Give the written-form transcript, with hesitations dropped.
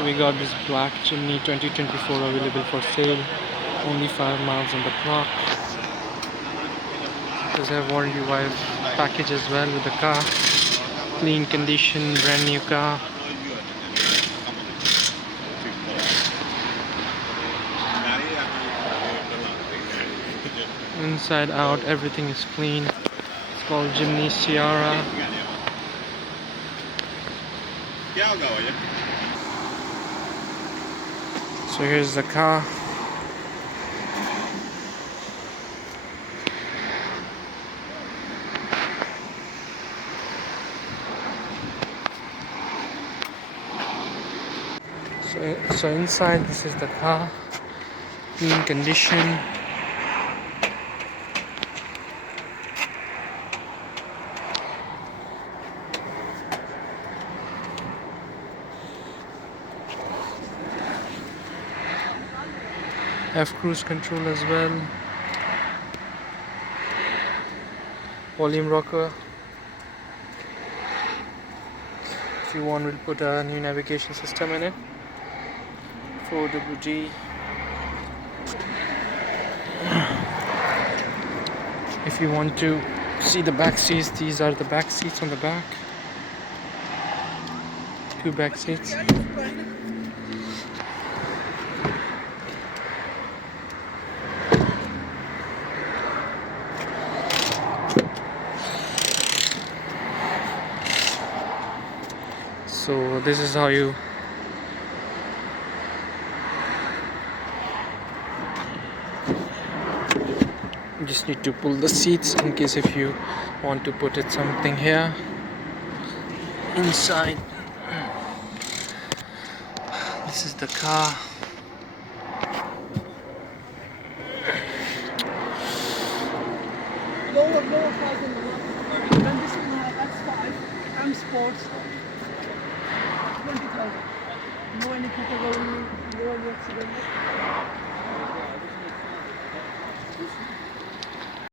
So we got this black Jimny 2024 available for sale. Only 5 miles on the clock. Does have warranty wise package as well with the car. Clean condition, brand new car. Inside out everything is clean. It's called Jimny Sierra. So here's the car. So inside this is the car. Clean condition. Have cruise control as well. Volume rocker. If you want, we'll put a new navigation system in it. 4WD. If you want to see the back seats, these are the back seats on the back. 2 back seats. So this is how you just need to pull the seats in case if you want to put it something here inside. This is the car. Lower cars in the market. And this one, that's 5. And sports, 20,000. No any category, no any accident.